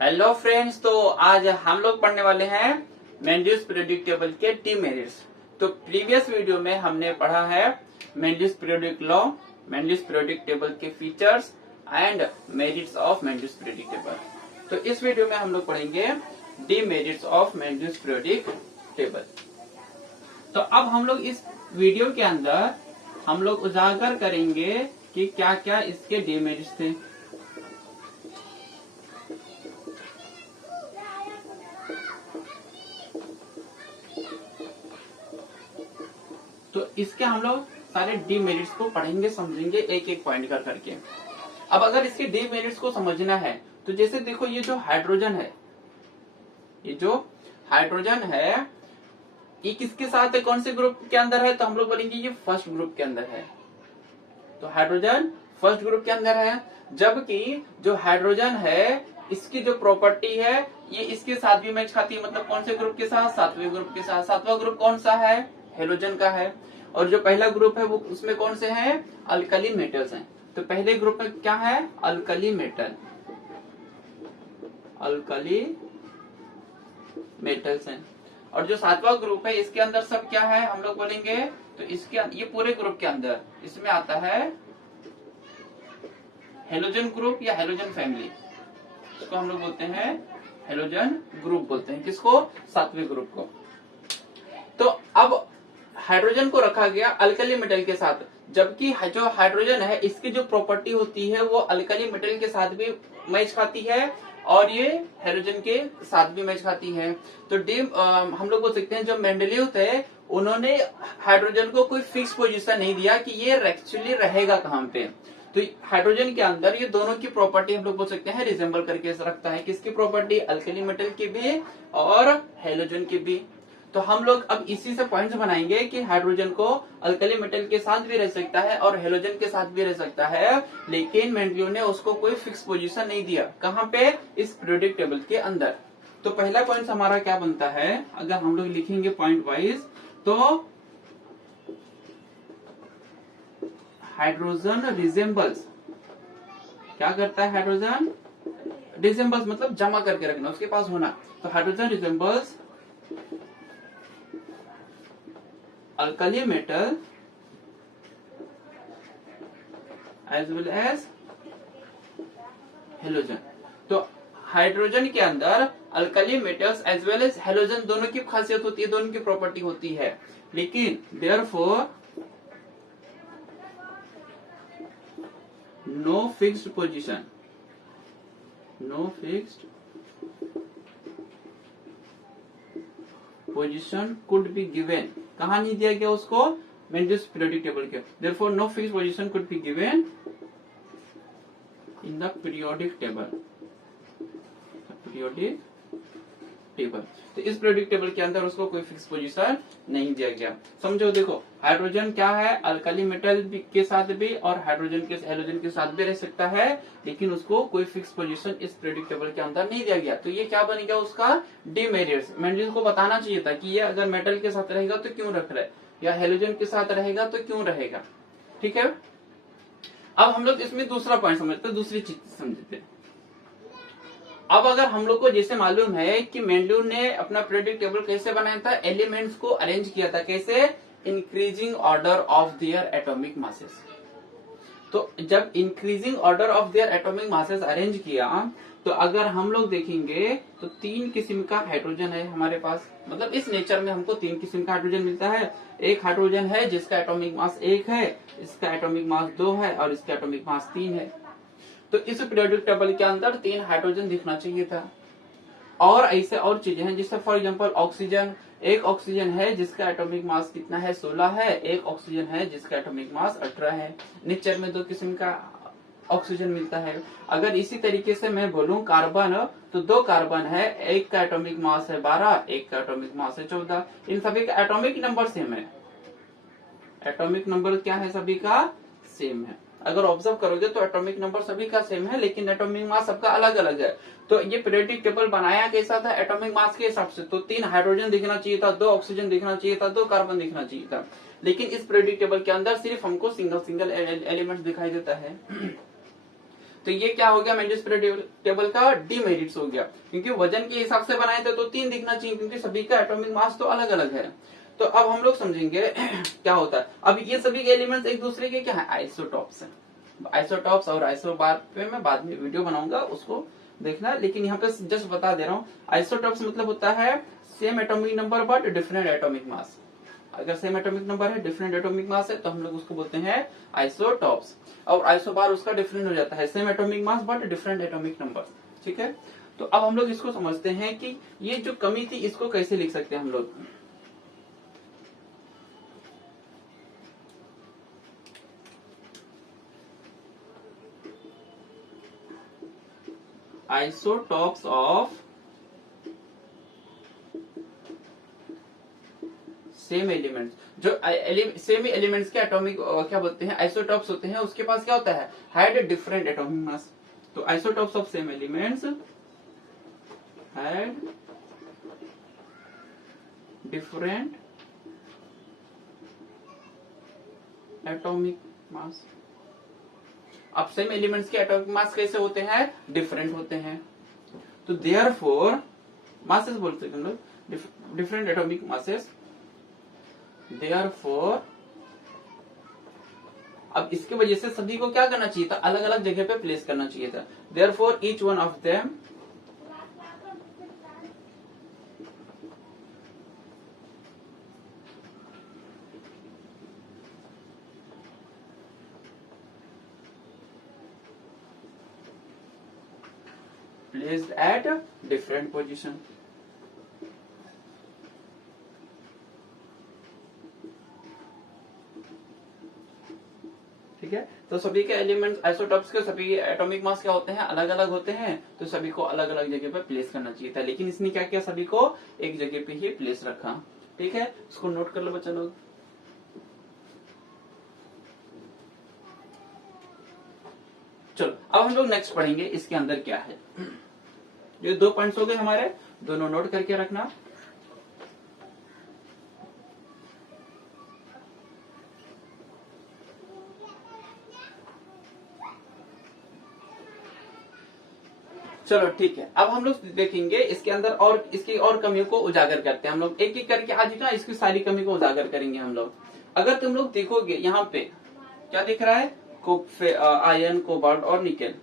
Hello friends, तो आज हम लोग पढ़ने वाले हैं मेंडलियस पीरियोडिक टेबल के डीमेरिट्स। तो प्रीवियस वीडियो में हमने पढ़ा है Mendeleev's periodic law, Mendeleev's periodic table के features and merits of Mendeleev's periodic table. तो इस वीडियो में हम लोग पढ़ेंगे demerits of Mendeleev's periodic table. तो अब हम लोग इस वीडियो के अंदर हम लोग उजागर करेंगे कि क्या क्या इसके डीमेरिट्स थे। तो इसके हम लोग सारे डीमेरिट्स को पढ़ेंगे, समझेंगे एक एक पॉइंट कर करके। अब अगर इसके डीमेरिट्स को समझना है तो जैसे देखो, ये जो हाइड्रोजन है, ये जो हाइड्रोजन है, ये किसके साथ है, कौन से ग्रुप के अंदर है? तो हम लोग बोलेंगे ये फर्स्ट ग्रुप के अंदर है। तो हाइड्रोजन फर्स्ट ग्रुप के अंदर है, जबकि जो हाइड्रोजन है इसकी जो प्रॉपर्टी है ये इसके साथ भी मैच खाती है। मतलब कौन से ग्रुप के साथ? सातवें ग्रुप के साथ। सातवां ग्रुप कौन सा है? हेलोजन का है। और जो पहला ग्रुप है वो उसमें कौन से हैं? अल्कली मेटल्स हैं। तो पहले ग्रुप में क्या है? अल्कली मेटल, अल्कली मेटल्स हैं। और जो सातवां ग्रुप है इसके अंदर सब क्या है हम लोग बोलेंगे? तो इसके ये पूरे ग्रुप के अंदर इसमें आता है हेलोजन ग्रुप या हेलोजन फैमिली। इसको हम लोग बोलते हैं हेलोजन ग्रुप बोलते हैं। किसको? सातवें ग्रुप को। तो अब हाइड्रोजन को रखा गया अल्कली मेटल के साथ, जबकि जो हाइड्रोजन है इसकी जो प्रॉपर्टी होती है वो अल्कली मेटल के साथ भी मैच खाती है और ये हेलोजन के साथ भी मैच खाती है। तो हम लोग बोल सकते हैं जो मेंडलीव थे उन्होंने हाइड्रोजन को कोई फिक्स पोजीशन नहीं दिया कि ये एक्चुअली रहेगा कहाँ पे। तो हाइड्रोजन के अंदर ये दोनों की प्रॉपर्टी हम लोग बोल सकते हैं रिजेंबल करके रखता है। किसकी प्रॉपर्टी? अल्कली मेटल की भी और हेलोजन की भी। तो हम लोग अब इसी से पॉइंट्स बनाएंगे कि हाइड्रोजन को अल्कली मेटल के साथ भी रह सकता है और हेलोजन के साथ भी रह सकता है, लेकिन मेंडलीव ने उसको कोई फिक्स पोजीशन नहीं दिया। कहाँ पे? इस पीरियोडिक टेबल के अंदर। तो पहला पॉइंट हमारा क्या बनता है? अगर हम लोग लिखेंगे पॉइंट वाइज, तो हाइड्रोजन रिजेंबल्स, क्या करता है? हाइड्रोजन रिजेंबल्स मतलब जमा करके रखना, उसके पास होना। तो hydrogen resembles alkali metal as well as halogen. तो हाइड्रोजन के अंदर alkali metals as well as halogen दोनों की खासियत होती है, दोनों की प्रॉपर्टी होती है, लेकिन therefore no fixed position, no fixed position could be given. कहा नहीं दिया गया उसको? मेंडलियस पीरियोडिक टेबल के। Therefore no fixed position could be given in the periodic table, periodic table. तो इस पीरियोडिक टेबल के अंदर उसको कोई फिक्स पोजीशन नहीं दिया गया। समझो, देखो हाइड्रोजन क्या है? अल्कली मेटल के साथ भी और हाइड्रोजन के हेलोजन के साथ भी रह सकता है, लेकिन उसको कोई फिक्स पोजीशन इस पीरियोडिक टेबल के अंदर नहीं दिया गया। तो ये क्या बन गया उसका? डीमेरिट्स। मेंडलीव को बताना चाहिए था कि ये अगर मेटल के साथ रहेगा तो क्यों रख रहे, या हेलोजन के साथ रहेगा तो क्यों रहेगा। ठीक है, अब हम लोग इसमें दूसरा पॉइंट समझते हैं, दूसरी चीज समझते हैं। अब अगर हम लोग को जैसे मालूम है कि मेंडलीव ने अपना पीरियोडिक टेबल कैसे बनाया था, एलिमेंट्स को अरेंज किया था। कैसे? Increasing order of their atomic masses. तो जब increasing order of their atomic masses arrange किया, तो अगर हम लोग देखेंगे तो 3 किस्म का हाइड्रोजन है हमारे पास। मतलब इस नेचर में हमको 3 किस्म का हाइड्रोजन मिलता है। एक हाइड्रोजन है जिसका एटॉमिक मास 1 है, इसका एटॉमिक मास 2 है और इसका एटॉमिक मास 3 है। तो इस पीरियोडिक टेबल के अंदर 3 हाइड्रोजन दिखना चाहिए था। और ऐसे और चीजें हैं, जैसे फॉर एग्जांपल ऑक्सीजन। एक ऑक्सीजन है जिसका एटॉमिक मास कितना है? 16 है। एक ऑक्सीजन है जिसका एटॉमिक मास 18 है। नेचर में 2 किस्म का ऑक्सीजन मिलता है। अगर इसी तरीके से मैं बोलूं कार्बन, तो 2 कार्बन है, एक का एटॉमिक मास है 12, एक का एटॉमिक मास है 14। इन सभी का एटॉमिक नंबर सेम है। एटॉमिक नंबर क्या है? सभी का सेम है। अगर ऑब्जर्व करोगे तो एटॉमिक नंबर सभी का सेम है, लेकिन एटॉमिक मास सबका अलग अलग है। तो ये पीरियोडिक टेबल बनाया कैसा था? एटॉमिक मास के हिसाब से। तो 3 हाइड्रोजन दिखना चाहिए था, 2 ऑक्सीजन दिखना चाहिए था, 2 कार्बन दिखना चाहिए था। लेकिन इस पीरियोडिक टेबल के अंदर सिर्फ हमको सिंगल सिंगल एलिमेंट दिखाई देता है। तो ये क्या हो गया मेंडल्स पीरियोडिक टेबल का डीमेरिट्स हो गया, क्योंकि वजन के हिसाब से बनाए थे तो 3 दिखना चाहिए, क्योंकि सभी का एटॉमिक मास तो अलग अलग है। तो अब हम लोग समझेंगे क्या होता है। अब ये सभी के एलिमेंट्स एक दूसरे के क्या है, आइसोटॉप्स है। आइसोटॉप्स और आइसोबार पे मैं बाद में वीडियो बनाऊंगा, उसको देखना, लेकिन यहाँ पे जस्ट बता दे रहा हूँ। आइसोटॉप्स मतलब होता है same atomic number but different atomic मास। अगर सेम एटॉमिक नंबर है, डिफरेंट एटॉमिक मास है, तो हम लोग उसको बोलते हैं आइसोटॉप्स। और आइसोबार उसका डिफरेंट हो जाता है, same atomic mass but different atomic number. ठीक है, तो अब हम लोग इसको समझते हैं कि ये जो कमी थी इसको कैसे लिख सकते हैं हम लोग। आइसोटॉप्स ऑफ सेम एलिमेंट्स, जो सेम एलिमेंट्स के एटॉमिक क्या बोलते हैं, आइसोटॉप्स होते हैं, उसके पास क्या होता है, हैड डिफरेंट एटॉमिक मास। तो isotopes of same elements had different atomic mass. अब सेम एलिमेंट्स के एटॉमिक मास कैसे होते हैं, डिफरेंट होते हैं। तो देयरफॉर मासेस बोलते हैं हम लोग, डिफरेंट एटॉमिक मासेस। देयरफॉर अब इसकी वजह से सभी को क्या करना चाहिए था, अलग अलग जगह पे प्लेस करना चाहिए था। Therefore each one of them placed at different position। ठीक है, तो सभी के एलिमेंट्स आइसोटॉप्स के सभी एटॉमिक मास क्या होते हैं, अलग अलग होते हैं, तो सभी को अलग अलग जगह पे प्लेस करना चाहिए था, लेकिन इसने क्या किया, सभी को एक जगह पे ही प्लेस रखा। ठीक है, इसको नोट कर लो बच्चा लोग। चलो अब हम लोग नेक्स्ट पढ़ेंगे इसके अंदर क्या है। ये 2 पॉइंट्स हो गए हमारे, दोनों नोट करके रखना। चलो ठीक है, अब हम लोग देखेंगे इसके अंदर और इसकी और कमियों को उजागर करते हैं। हम लोग एक एक करके आज ना इसकी सारी कमी को उजागर करेंगे हम लोग। अगर तुम लोग देखोगे यहाँ पे क्या दिख रहा है, आयरन, कोबाल्ट और निकेल।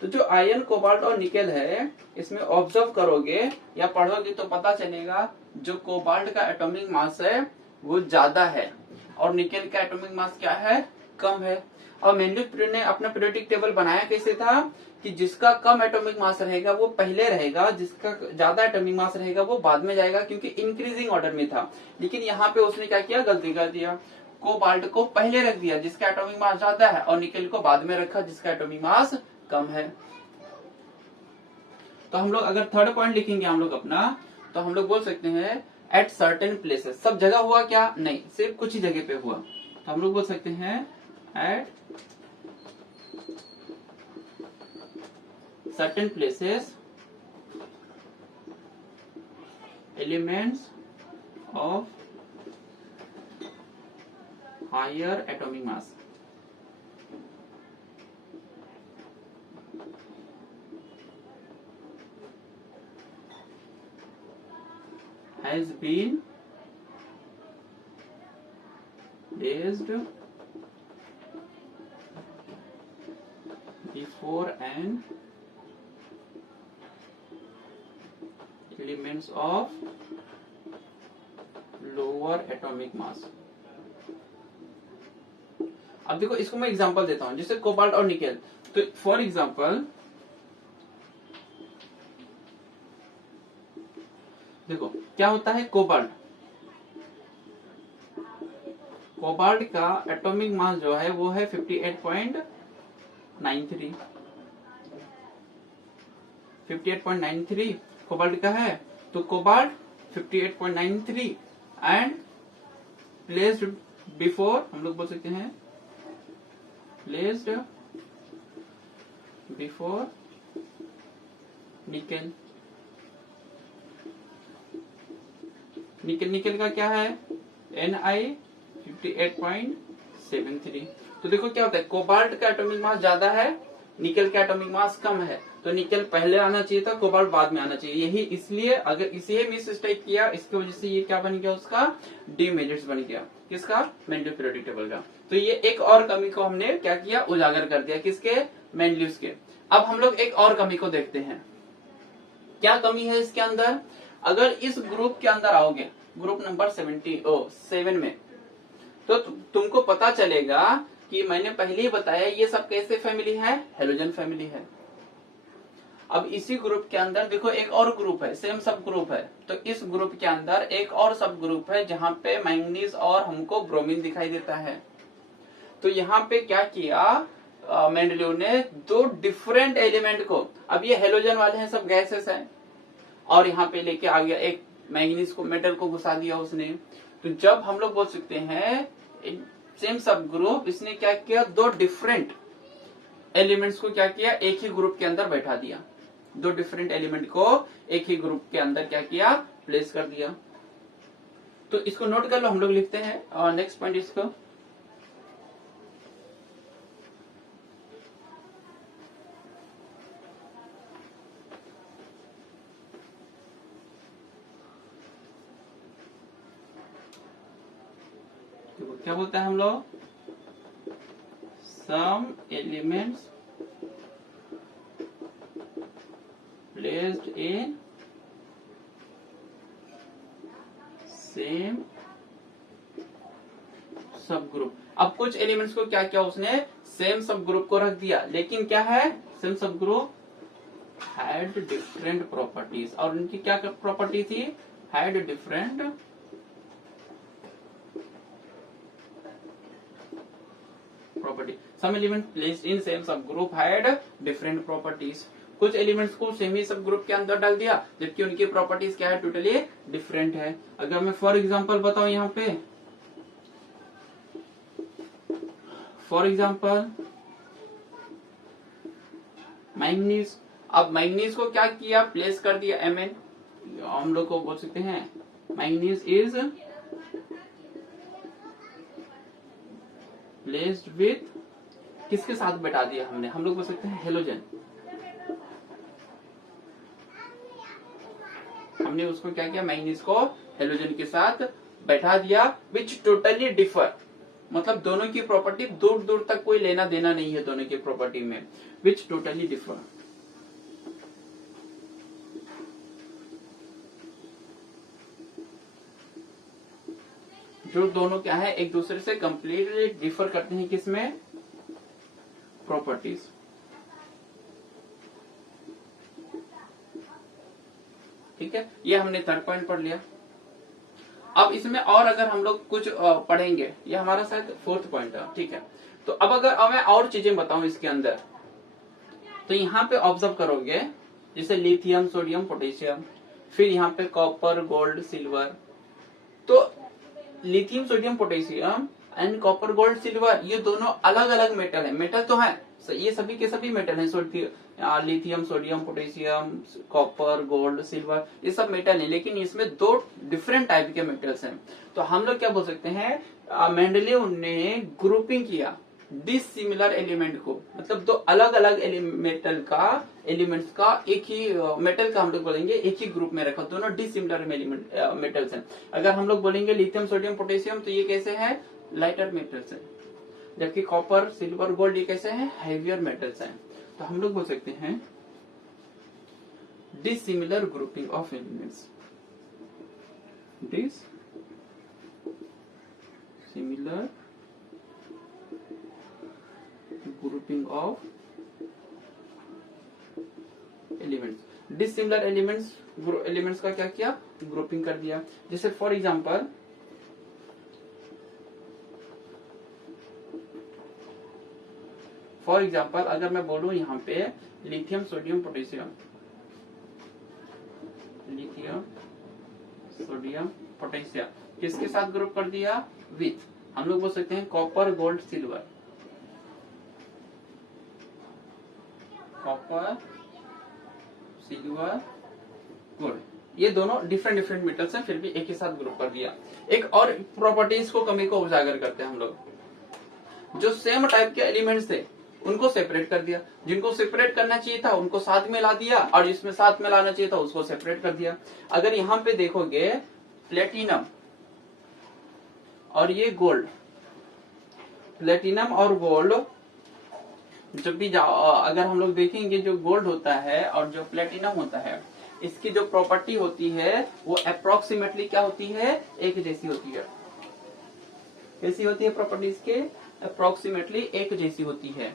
तो जो आयरन, कोबाल्ट और निकेल है, इसमें ऑब्जर्व करोगे या पढ़ोगे तो पता चलेगा जो कोबाल्ट का एटॉमिक मास है वो ज्यादा है और निकेल का एटॉमिक मास क्या है, कम है। और मेंडलिस ने अपना पीरियोडिक टेबल बनाया कैसे था कि जिसका कम एटॉमिक मास रहेगा वो पहले रहेगा, जिसका ज्यादा एटॉमिक मास रहेगा वो बाद में जाएगा, क्योंकि इंक्रीजिंग ऑर्डर में था। लेकिन यहाँ पे उसने क्या किया, गलती कर दिया, कोबाल्ट को पहले रख दिया जिसका एटॉमिक मास ज्यादा है, और निकेल को बाद में रखा जिसका एटॉमिक मास कम है। तो हम लोग अगर थर्ड पॉइंट लिखेंगे हम लोग अपना, तो हम लोग बोल सकते हैं एट सर्टेन प्लेसेस। सब जगह हुआ क्या, नहीं, सिर्फ कुछ ही जगह पे हुआ। तो हम लोग बोल सकते हैं at certain places elements of higher atomic mass has been placed before and elements of lower atomic mass। अब देखो इसको मैं एग्जांपल देता हूं, जैसे कोबाल्ट और निकेल। तो फॉर एग्जांपल देखो क्या होता है, कोबाल्ट का एटॉमिक मास जो है वो है 58.93 58.93 कोबाल्ट का है। तो कोबाल्ट 58.93 एंड प्लेस्ड बिफोर, हम लोग बोल सकते हैं प्लेस्ड बिफोर निकेल। निकेल का क्या है, Ni 58.73। तो देखो क्या होता है, कोबाल्ट का एटॉमिक मास ज्यादा है निकल का एटॉमिक मास कम है, तो निकल पहले आना चाहिए था, कोबाल्ट बाद में आना चाहिए। यही इसलिए अगर इसे मिस स्टेक किया, इसकी वजह से ये क्या बन गया, उसका डी मेजर्स बन गया, किसका, मेंडलीव पीरियोडिक टेबल का। तो ये एक और कमी को हमने क्या किया, उजागर कर दिया, किसके, मेंडलीव के। अब हम लोग एक और कमी को देखते हैं, क्या कमी है इसके अंदर। अगर इस ग्रुप के अंदर आओगे, ग्रुप नंबर 7 में, तो तुमको पता चलेगा कि मैंने पहले ही बताया ये सब कैसे फैमिली है, हेलोजन फैमिली है। अब इसी ग्रुप के अंदर देखो एक और ग्रुप है, सेम सब ग्रुप है, तो इस ग्रुप के अंदर एक और सब ग्रुप है जहां पे मैंगनीज और हमको ब्रोमीन दिखाई देता है। तो यहाँ पे क्या किया मेंडलीव ने, दो डिफरेंट एलिमेंट को, अब ये हेलोजन वाले हैं, सब गैसेस हैं, और यहाँ पे लेके आ गया एक मैंगनीज को, मेटल को घुसा दिया उसने। तो जब हम लोग बोल सकते हैं सेम सब ग्रुप, इसने क्या किया, दो डिफरेंट एलिमेंट्स को क्या किया, एक ही ग्रुप के अंदर बैठा दिया, दो डिफरेंट एलिमेंट को एक ही ग्रुप के अंदर क्या किया, प्लेस कर दिया। तो इसको नोट कर लो, हम लोग लिखते हैं और नेक्स्ट पॉइंट इसको, क्या बोलते हैं हम लोग, some elements placed in same subgroup. अब कुछ एलिमेंट्स को क्या किया उसने, सेम सब ग्रुप को रख दिया, लेकिन क्या है, same subgroup had different properties, और उनकी क्या प्रॉपर्टी थी, had different property. Some element placed in same subgroup had different properties, कुछ एलिमेंट्स को सेम ही सब ग्रुप के अंदर डाल दिया, जबकि उनकी प्रॉपर्टीज क्या है, टोटली डिफरेंट है। अगर मैं फॉर एग्जांपल बताऊं यहाँ पे, फॉर एग्जांपल मैंगनीज, अब मैंगनीज को क्या किया, प्लेस कर दिया Mn, हम लोग को बोल सकते हैं मैंगनीज इज प्लेस्ड विथ, किसके साथ बैठा दिया हमने, हम लोग बोल सकते हैं हेलोजन, हमने उसको क्या किया, मैंगनीज को हेलोजन के साथ बैठा दिया, विच टोटली डिफर, मतलब दोनों की प्रॉपर्टी दूर दूर तक कोई लेना देना नहीं है दोनों की प्रॉपर्टी में, विच टोटली डिफर। जो दोनों क्या है, एक दूसरे से कंप्लीटली डिफर करते हैं, किसमें, प्रॉपर्टीज। ठीक है, ये हमने थर्ड पॉइंट पढ़ लिया। अब इसमें और अगर हम लोग कुछ पढ़ेंगे, ये हमारा शायद फोर्थ पॉइंट है, ठीक है। तो अब अगर मैं और चीजें बताऊं इसके अंदर, तो यहाँ पे ऑब्जर्व करोगे, जैसे लिथियम, सोडियम, पोटेशियम, फिर यहाँ पे कॉपर, गोल्ड, सिल्वर। तो lithium, sodium, potassium and copper, gold, silver, ये दोनों अलग अलग मेटल है, मेटल तो है, ये सभी के सभी मेटल हैं, lithium, sodium, potassium, copper, gold, silver, ये सब मेटल है, लेकिन इसमें दो डिफरेंट टाइप के मेटल्स हैं। तो हम लोग क्या बोल सकते हैं, मेंडलीव ने ग्रुपिंग किया डिसिमिलर एलिमेंट को, मतलब दो अलग अलग मेटल का, एलिमेंट्स का एक ही मेटल का हम लोग बोलेंगे एक ही ग्रुप में रखा, दोनों डिसिमिलर मेटल्स हैं। अगर हम लोग बोलेंगे लिथियम, सोडियम, पोटेशियम, तो ये कैसे है, लाइटर मेटल्स हैं, जबकि कॉपर, सिल्वर, गोल्ड ये कैसे हैं, हैवियर मेटल्स हैं। तो हम लोग बोल सकते हैं dissimilar grouping of elements, dissimilar grouping of elements. Dissimilar elements का क्या किया, ग्रुपिंग कर दिया। जैसे फॉर एग्जाम्पल अगर मैं बोलूं यहाँ पे lithium, sodium, potassium, lithium, sodium, potassium, किसके साथ ग्रुप कर दिया, विथ, हम लोग बोल सकते हैं copper, gold, silver, copper, silver, gold, ये दोनों डिफरेंट मेटल्स हैं, फिर भी एक ही साथ ग्रुप कर दिया। एक और प्रॉपर्टीज को, कमी को उजागर करते हैं हम लोग, जो सेम टाइप के एलिमेंट्स थे, उनको सेपरेट कर दिया, जिनको सेपरेट करना चाहिए था उनको साथ में ला दिया, और जिसमें साथ में लाना चाहिए था उसको सेपरेट कर दिया। अगर यहाँ पे देखोगे प्लेटिनम और ये गोल्ड, प्लेटिनम और गोल्ड जब भी अगर हम लोग देखेंगे, जो गोल्ड होता है और जो प्लेटिनम होता है, इसकी जो प्रॉपर्टी होती है वो अप्रोक्सीमेटली क्या होती है, एक जैसी होती है। कैसी होती है प्रॉपर्टी इसके, अप्रोक्सीमेटली एक जैसी होती है।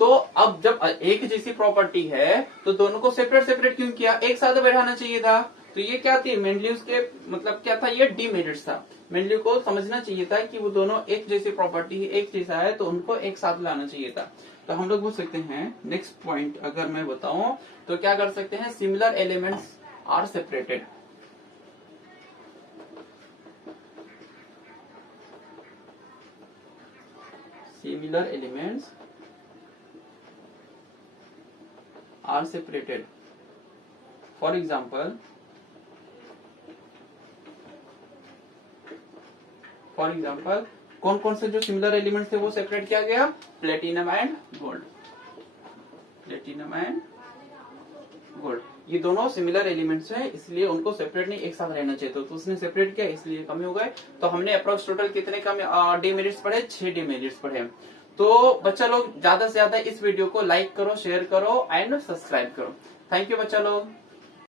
तो अब जब एक जैसी प्रॉपर्टी है तो दोनों को सेपरेट सेपरेट क्यों किया, एक साथ बैठाना चाहिए था। तो ये क्या थी, मेनली उसके मतलब क्या था, ये डीमेरिट्स था। मेनली को समझना चाहिए था कि वो दोनों एक जैसी प्रॉपर्टी है, एक जैसा है, तो उनको एक साथ लाना चाहिए था। तो हम लोग बोल सकते हैं, नेक्स्ट पॉइंट अगर मैं बताऊं तो क्या कर सकते हैं, similar elements are separated. Similar elements are separated. For example, कौन कौन से जो सिमिलर एलिमेंट्स थे वो सेपरेट किया गया, platinum and gold. Platinum and gold ये दोनों सिमिलर एलिमेंट्स हैं, इसलिए उनको सेपरेट नहीं, एक साथ रहना चाहिए। तो उसने सेपरेट किया इसलिए कम हो गए। तो हमने अप्रोक्स टोटल कितने कम डीमेरिट्स पढ़े, 6 डीमेरिट्स पढ़े। तो बच्चा लोग ज्यादा से ज्यादा इस वीडियो को लाइक करो, शेयर करो एंड सब्सक्राइब करो। थैंक यू बच्चा लोग।